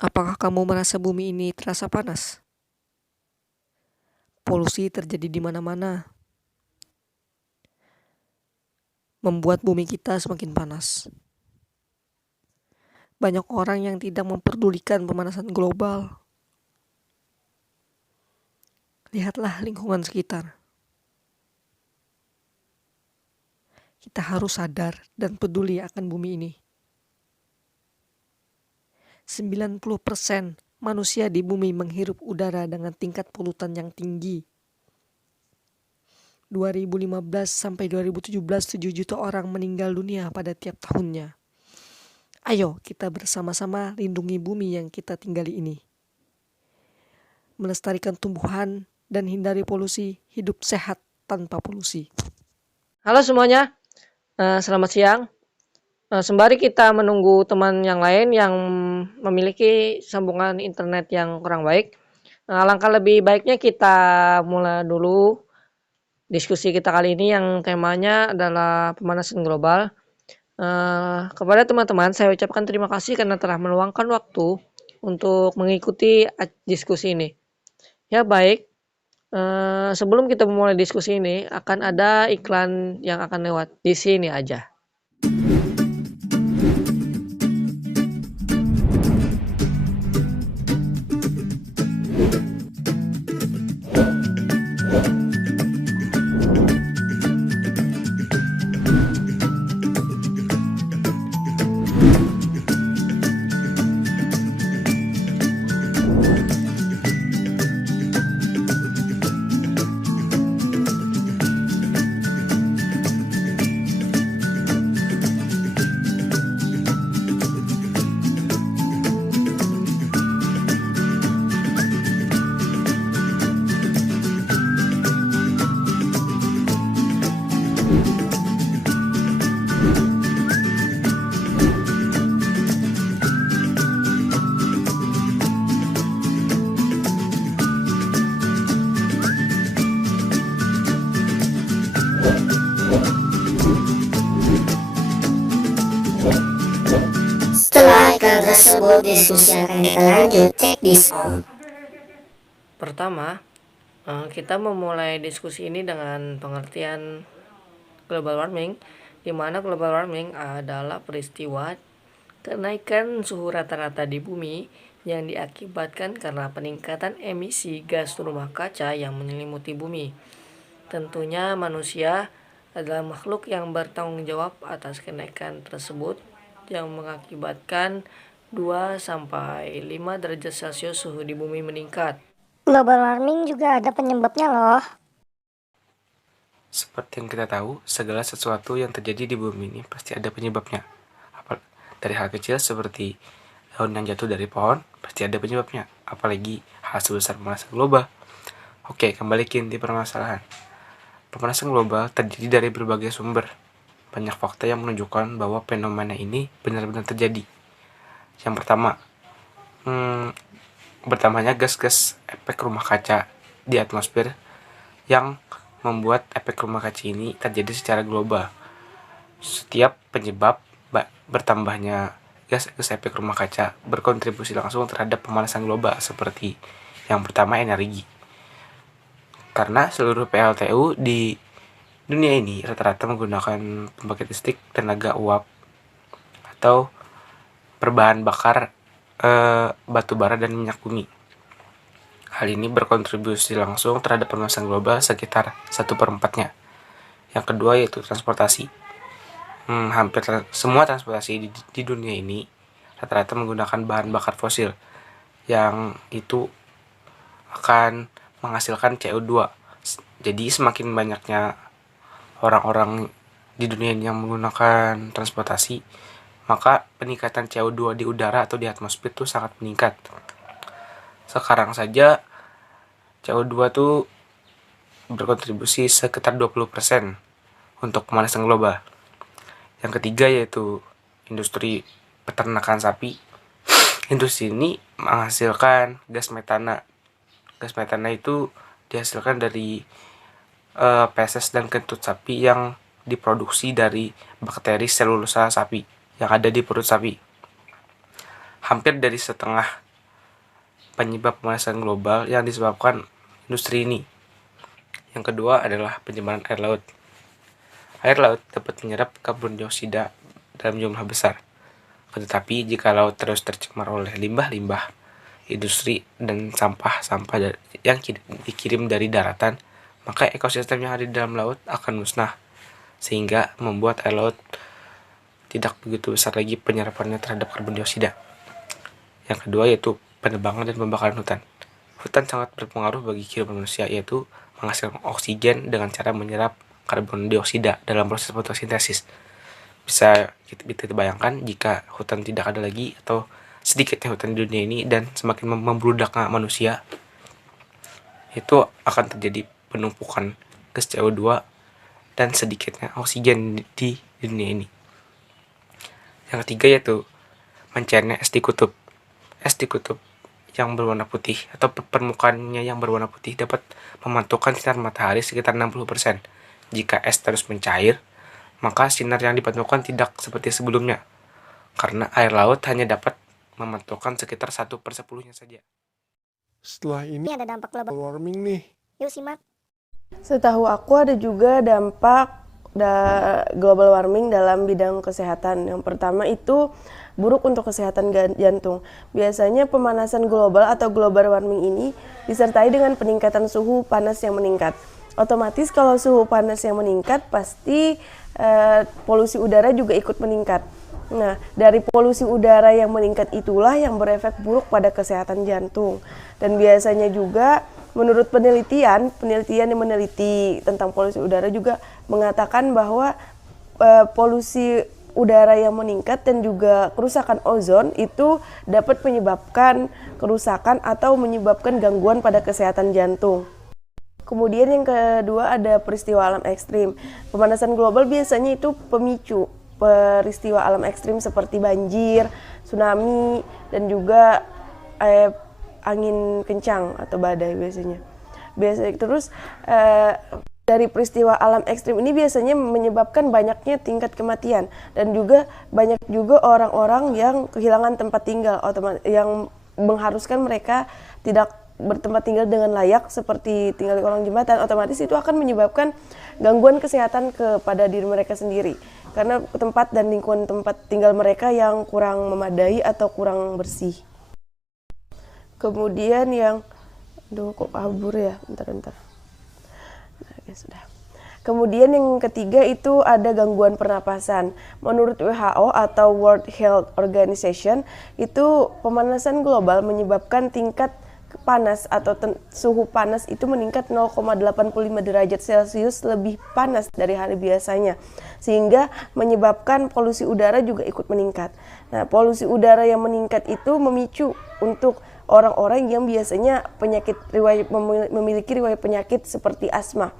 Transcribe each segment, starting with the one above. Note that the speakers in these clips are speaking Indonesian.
Apakah kamu merasa bumi ini terasa panas? Polusi terjadi di mana-mana, membuat bumi kita semakin panas. Banyak orang yang tidak memperdulikan pemanasan global. Lihatlah lingkungan sekitar. Kita harus sadar dan peduli akan bumi ini. 90% manusia di bumi menghirup udara dengan tingkat polutan yang tinggi. 2015 sampai 2017 7 juta orang meninggal dunia pada tiap tahunnya. Ayo kita bersama-sama lindungi bumi yang kita tinggali ini. Melestarikan tumbuhan dan hindari polusi, hidup sehat tanpa polusi. Halo semuanya, selamat siang. Sembari kita menunggu teman yang lain yang memiliki sambungan internet yang kurang baik, alangkah lebih baiknya kita mulai dulu diskusi kita kali ini yang temanya adalah pemanasan global. Kepada teman-teman saya ucapkan terima kasih karena telah meluangkan waktu untuk mengikuti diskusi ini. Ya baik, sebelum kita memulai diskusi ini akan ada iklan yang akan lewat di sini aja. Setelah iklan tersebut, diskusi akan kita lanjut. Take this out. Pertama, kita memulai diskusi ini dengan pengertian global warming, di mana global warming adalah peristiwa kenaikan suhu rata-rata di bumi yang diakibatkan karena peningkatan emisi gas rumah kaca yang menyelimuti bumi. Tentunya manusia adalah makhluk yang bertanggung jawab atas kenaikan tersebut yang mengakibatkan 2-5 derajat Celcius suhu di bumi meningkat. Global warming juga ada penyebabnya loh. Seperti yang kita tahu, segala sesuatu yang terjadi di bumi ini pasti ada penyebabnya. Dari hal kecil seperti daun yang jatuh dari pohon, pasti ada penyebabnya. Apalagi hal sebesar pemanasan global. Oke, kembali ke inti permasalahan. Pemanasan global terjadi dari berbagai sumber. Banyak fakta yang menunjukkan bahwa fenomena ini benar-benar terjadi. Yang pertama, bertambahnya gas-gas efek rumah kaca di atmosfer yang membuat efek rumah kaca ini terjadi secara global. Setiap penyebab bertambahnya gas-gas efek rumah kaca berkontribusi langsung terhadap pemanasan global, seperti yang pertama energi. Karena seluruh PLTU di dunia ini rata-rata menggunakan pembangkit listrik tenaga uap atau berbahan bakar batu bara dan minyak bumi. Hal ini berkontribusi langsung terhadap pemanasan global sekitar 1/4-nya. Yang kedua yaitu transportasi. Hampir semua transportasi di dunia ini rata-rata menggunakan bahan bakar fosil, yang itu akan menghasilkan CO2. Jadi semakin banyaknya orang-orang di dunia ini yang menggunakan transportasi, maka peningkatan CO2 di udara atau di atmosfer itu sangat meningkat. Sekarang saja CO2 tuh berkontribusi sekitar 20% untuk pemanasan global. Yang ketiga yaitu industri peternakan sapi. Industri ini menghasilkan gas metana. Gas metana itu dihasilkan dari feses dan kentut sapi yang diproduksi dari bakteri selulosa sapi yang ada di perut sapi. Hampir dari setengah penyebab pemanasan global yang disebabkan industri ini. Yang kedua adalah pencemaran air laut. Air laut dapat menyerap karbon dioksida dalam jumlah besar. Tetapi jika laut terus tercemar oleh limbah-limbah industri dan sampah-sampah yang dikirim dari daratan, maka ekosistem yang ada di dalam laut akan musnah, sehingga membuat air laut tidak begitu besar lagi penyerapannya terhadap karbon dioksida. Yang kedua yaitu penebangan dan pembakaran hutan. Hutan sangat berpengaruh bagi kehidupan manusia, yaitu menghasilkan oksigen dengan cara menyerap karbon dioksida dalam proses fotosintesis. Bisa kita bayangkan jika hutan tidak ada lagi atau sedikitnya hutan di dunia ini dan semakin membludaknya manusia, itu akan terjadi penumpukan gas CO2 dan sedikitnya oksigen di dunia ini. Yang ketiga yaitu mencairnya es di kutub. Es di kutub yang berwarna putih atau permukaannya yang berwarna putih dapat memantulkan sinar matahari sekitar 60%. Jika es terus mencair, maka sinar yang dipantulkan tidak seperti sebelumnya, karena air laut hanya dapat memantulkan sekitar 1/10-nya saja. Setelah ini Ini ada dampak global warming nih. yuk simak. Setahu aku ada juga dampak global warming dalam bidang kesehatan. Yang pertama itu buruk untuk kesehatan jantung. Biasanya pemanasan global atau global warming ini disertai dengan peningkatan suhu panas yang meningkat. Otomatis kalau suhu panas yang meningkat pasti polusi udara juga ikut meningkat. Nah, dari polusi udara yang meningkat itulah yang berefek buruk pada kesehatan jantung. Dan biasanya juga menurut penelitian yang meneliti tentang polusi udara juga mengatakan bahwa polusi udara yang meningkat dan juga kerusakan ozon itu dapat menyebabkan kerusakan atau menyebabkan gangguan pada kesehatan jantung. Kemudian yang kedua ada peristiwa alam ekstrim. Pemanasan global biasanya itu pemicu peristiwa alam ekstrim seperti banjir, tsunami, dan juga angin kencang atau badai biasanya. Terus dari peristiwa alam ekstrim ini biasanya menyebabkan banyaknya tingkat kematian dan juga banyak juga orang-orang yang kehilangan tempat tinggal yang mengharuskan mereka tidak bertempat tinggal dengan layak seperti tinggal di kolong jembatan. Otomatis itu akan menyebabkan gangguan kesehatan kepada diri mereka sendiri karena tempat dan lingkungan tempat tinggal mereka yang kurang memadai atau kurang bersih. Kemudian yang kok kabur ya, bentar. Nah, ya sudah. Kemudian yang ketiga itu ada gangguan pernapasan. Menurut WHO atau World Health Organization, itu pemanasan global menyebabkan tingkat panas atau suhu panas itu meningkat 0,85 derajat Celcius lebih panas dari hari biasanya, sehingga menyebabkan polusi udara juga ikut meningkat. Nah, polusi udara yang meningkat itu memicu untuk orang-orang yang biasanya memiliki riwayat penyakit seperti asma.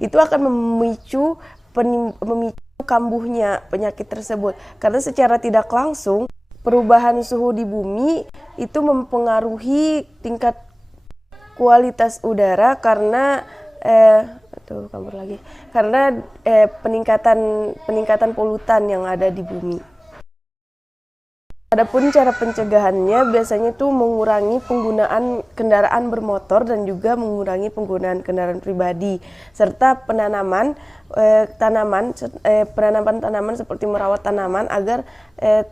Itu akan memicu kambuhnya penyakit tersebut, karena secara tidak langsung perubahan suhu di bumi itu mempengaruhi tingkat kualitas udara karena peningkatan polutan yang ada di bumi. Adapun cara pencegahannya biasanya itu mengurangi penggunaan kendaraan bermotor dan juga mengurangi penggunaan kendaraan pribadi serta penanaman tanaman seperti merawat tanaman agar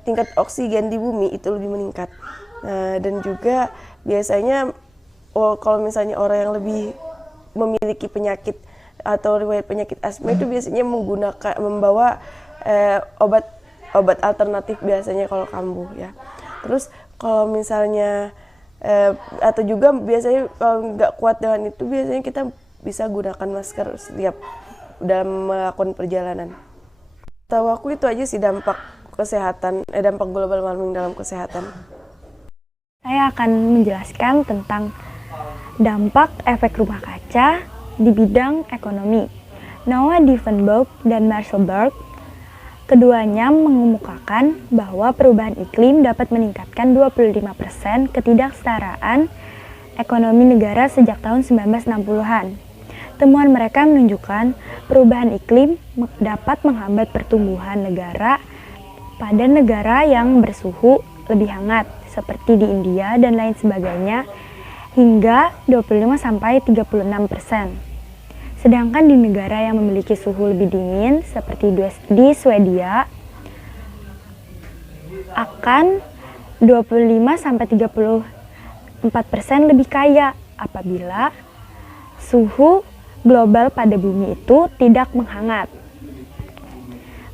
tingkat oksigen di bumi itu lebih meningkat. Dan juga biasanya kalau misalnya orang yang lebih memiliki penyakit atau riwayat penyakit asma itu biasanya membawa obat alternatif biasanya kalau kambuh ya. Terus kalau misalnya atau juga biasanya kalau nggak kuat dengan itu biasanya kita bisa gunakan masker setiap dalam melakukan perjalanan. Tahu aku itu aja sih dampak global warming dalam kesehatan. Saya akan menjelaskan tentang dampak efek rumah kaca di bidang ekonomi. Noah Diffenbaugh dan Marshall Berg, keduanya mengemukakan bahwa perubahan iklim dapat meningkatkan 25% ketidaksetaraan ekonomi negara sejak tahun 1960-an. Temuan mereka menunjukkan perubahan iklim dapat menghambat pertumbuhan negara pada negara yang bersuhu lebih hangat seperti di India dan lain sebagainya hingga 25-36%. Sedangkan di negara yang memiliki suhu lebih dingin seperti di Swedia akan 25-34% lebih kaya apabila suhu global pada bumi itu tidak menghangat.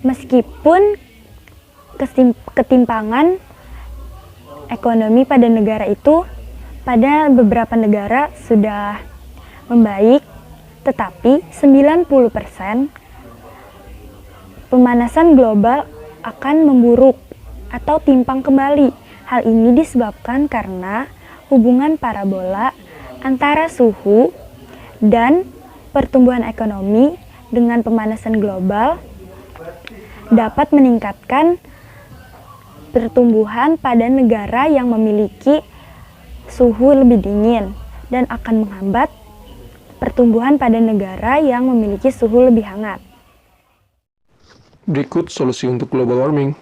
Meskipun ketimpangan ekonomi pada negara itu pada beberapa negara sudah membaik, tetapi 90% pemanasan global akan memburuk atau timpang kembali. Hal ini disebabkan karena hubungan parabola antara suhu dan pertumbuhan ekonomi dengan pemanasan global dapat meningkatkan pertumbuhan pada negara yang memiliki suhu lebih dingin dan akan menghambat pertumbuhan pada negara yang memiliki suhu lebih hangat. Berikut solusi untuk global warming.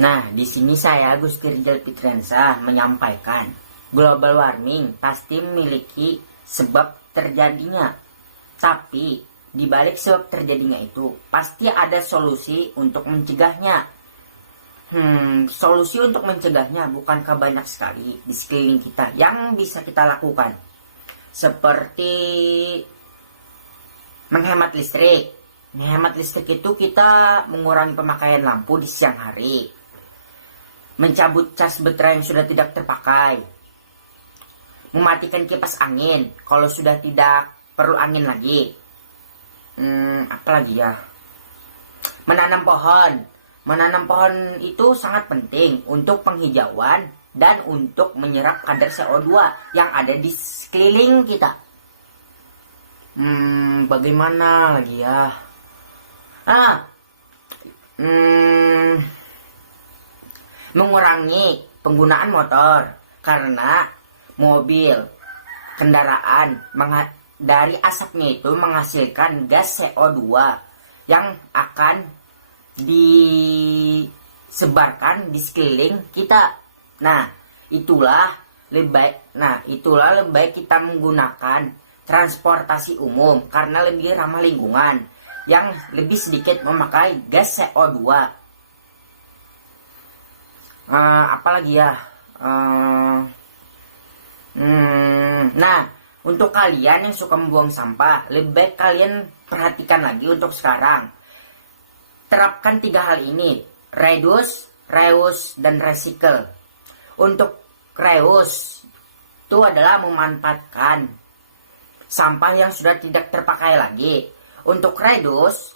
Nah, di sini saya Gusti Rizal Fitransyah menyampaikan, global warming pasti memiliki sebab terjadinya. Tapi di balik sebab terjadinya itu pasti ada solusi untuk mencegahnya. Solusi untuk mencegahnya bukankah banyak sekali di sekeliling kita yang bisa kita lakukan? Seperti menghemat listrik. Menghemat listrik itu kita mengurangi pemakaian lampu di siang hari. Mencabut cas baterai yang sudah tidak terpakai. Mematikan kipas angin kalau sudah tidak perlu angin lagi. Apalagi ya? Menanam pohon. Menanam pohon itu sangat penting untuk penghijauan dan untuk menyerap kadar CO2 yang ada di sekeliling kita. Bagaimana lagi ya? Mengurangi penggunaan motor karena mobil, kendaraan dari asapnya itu menghasilkan gas CO2 yang akan disebarkan di sekeliling kita. Itulah lebih baik kita menggunakan transportasi umum karena lebih ramah lingkungan yang lebih sedikit memakai gas CO2. Apalagi ya? Untuk kalian yang suka membuang sampah, lebih baik kalian perhatikan lagi untuk sekarang. Terapkan 3 hal ini, reduce, reuse, dan recycle. Untuk reuse, itu adalah memanfaatkan sampah yang sudah tidak terpakai lagi. Untuk reduce,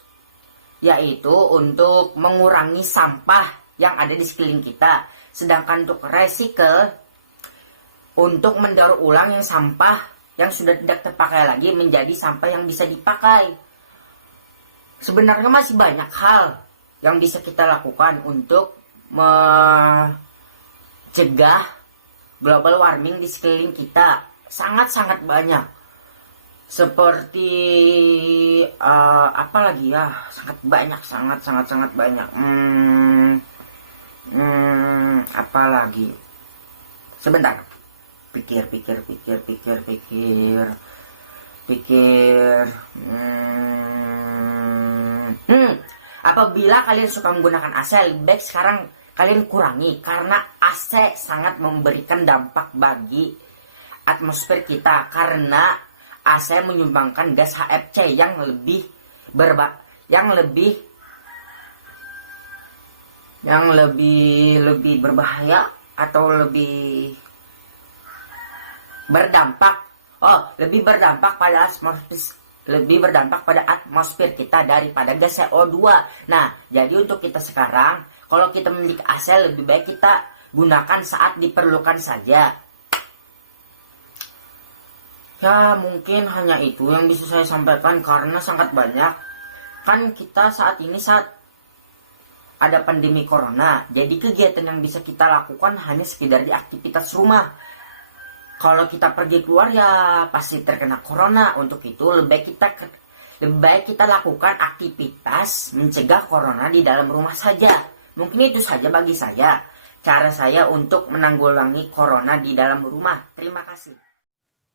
yaitu untuk mengurangi sampah yang ada di sekeliling kita. Sedangkan untuk recycle, untuk mendaur ulang yang sampah yang sudah tidak terpakai lagi menjadi sampah yang bisa dipakai. Sebenarnya masih banyak hal yang bisa kita lakukan untuk mencegah global warming di sekeliling kita. Sangat-sangat banyak. Seperti apa lagi ya? Sangat banyak, sangat banyak. Apa lagi? Sebentar. Pikir. Apabila kalian suka menggunakan AC, lebih baik sekarang kalian kurangi karena AC sangat memberikan dampak bagi atmosfer kita karena AC menyumbangkan gas HFC yang lebih berbahaya atau lebih berdampak pada atmosfer kita daripada gas CO2. Jadi untuk kita sekarang, kalau kita memiliki AC, lebih baik kita gunakan saat diperlukan saja. Ya, mungkin hanya itu yang bisa saya sampaikan karena sangat banyak. Kan kita saat ada pandemi corona, jadi kegiatan yang bisa kita lakukan hanya sekedar di aktivitas rumah. Kalau kita pergi keluar ya pasti terkena corona. Untuk itu lebih baik kita lakukan aktivitas mencegah corona di dalam rumah saja. Mungkin itu saja bagi saya, cara saya untuk menanggulangi corona di dalam rumah. Terima kasih.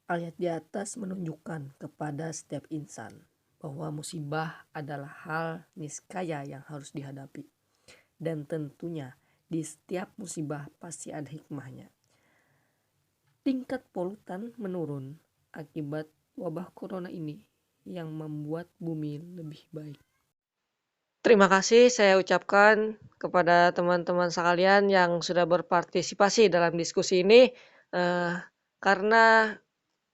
Ayat di atas menunjukkan kepada setiap insan bahwa musibah adalah hal niscaya yang harus dihadapi. Dan tentunya di setiap musibah pasti ada hikmahnya. Tingkat polutan menurun akibat wabah corona ini yang membuat bumi lebih baik. Terima kasih saya ucapkan kepada teman-teman sekalian yang sudah berpartisipasi dalam diskusi ini, karena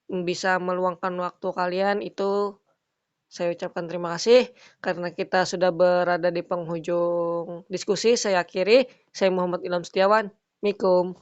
bisa meluangkan waktu kalian itu saya ucapkan terima kasih. Karena kita sudah berada di penghujung diskusi, saya akhiri. Saya Muhammad Ilham Setiawan. Assalamualaikum.